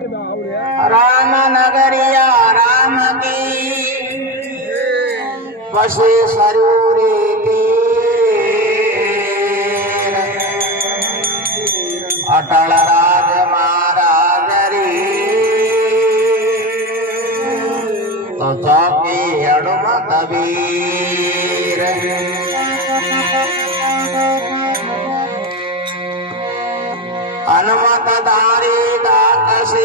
राम नगरिया राम की बसे सरूरे तीर अटल राज महाराज री तो चौकी अड़मत वीर हनुमत धारी दाकसी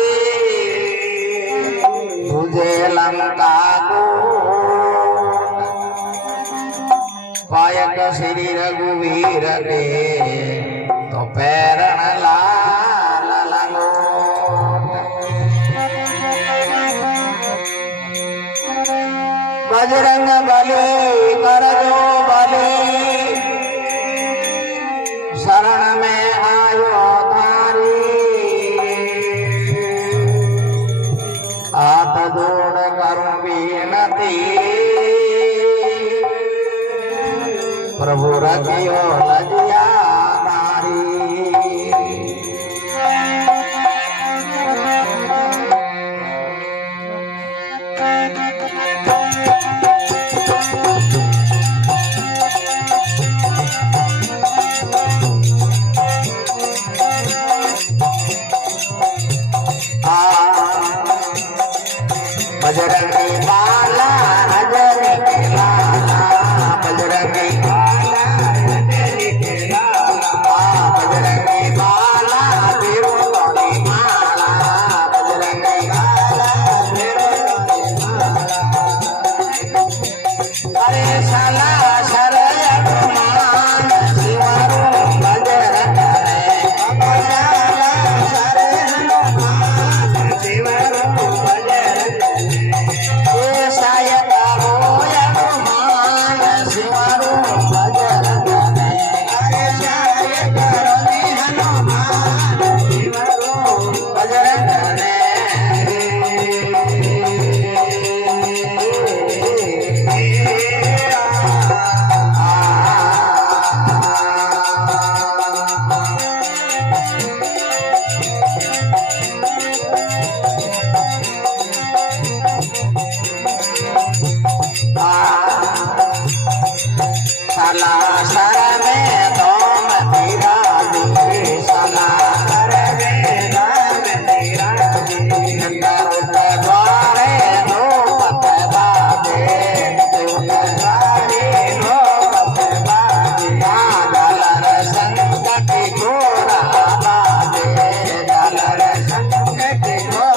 तुझे लंका को पायक श्री रघुवीर के तो पैरण लाल लंगोट बजरंग बली कर जो बली शरण में आयो थारी हाथ जोड़ करूं विनती प्रभु रखियो लजिया नारी बजरंगी बाला हजरी के लाला बजरंगी बाला हजरी के लाला बजरंगी बाला तेरो तोड़ी माला बजरंगी बाला तेरो तोड़ी माला अरे साला शरण हनुमान शिवारो बजरंग रे साला शरण हनुमान शिवारो बजरंग साला सर में दम तेरा दी साला सर में दम तेरा दी द्वारे नो पतवादे द्वारे नो पतवादे दलर संकट घोरा बादे दलर संकट घोरा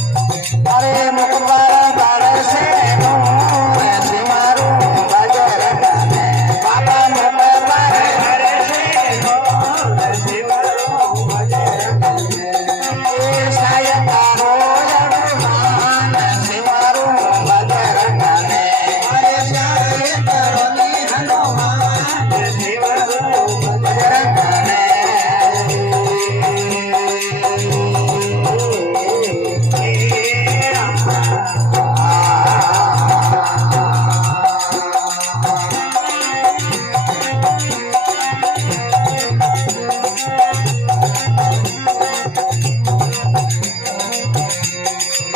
अरे मुख पर बरसे नूर सिमरू बजरंग ने बाबा मुख पर बरसे नूर सिमरू बजरंग ने साय तारो हनुमान सिमरू बजरंग ने अरे साय तारो हनुमान सिमरू बजरंग ने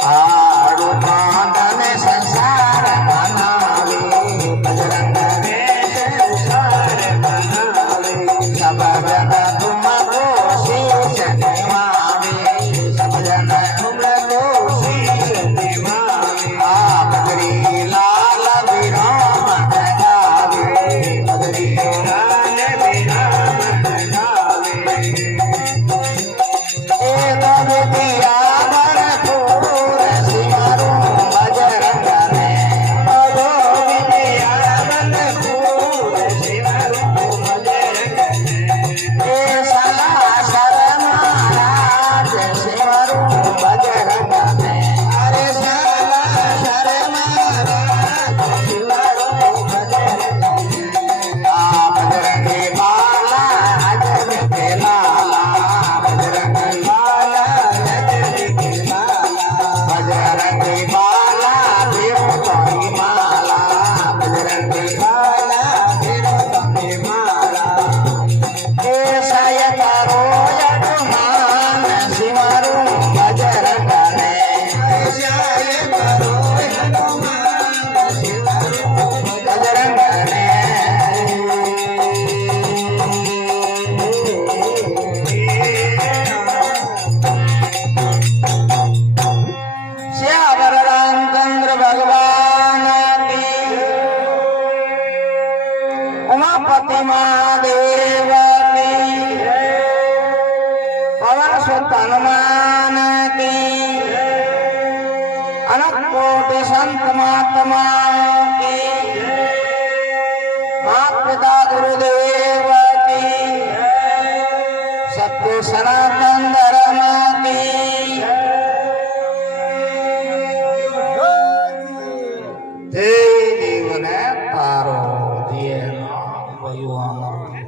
आड़ू बांधन संसार बनावे बजरंग ने संसार बनावे सब जन तुमको शीश निभावे सब जन तुमको शीश निभावे बदरी लाल विराम गावे बदरी लाल विराम गावे दिया भरपूर सिमरू बजरंग ने दिया भरपूर सिमरू बजरंग ने सला शरण महाराज सिमरू बजरंग ने अरे सला शरण महाराज सिमरू बजरंग बजरंगी बाला अजब के लाला बजरंगी बाला बजरंगी बाला देव तुम्ही माला बजरंगी बाला देव तुम्ही माला साय करो हनुमान सिमरू बजरंग ने साय करो हनुमान सिमरू बजरंग ने श्यावर रामचंद्र भगवान की उमापति महादेव की पवन सुत हनुमान की अनंत कोटि संत महात्मा की माता पिता गुरुदेव की सत्य सनातन धर्म की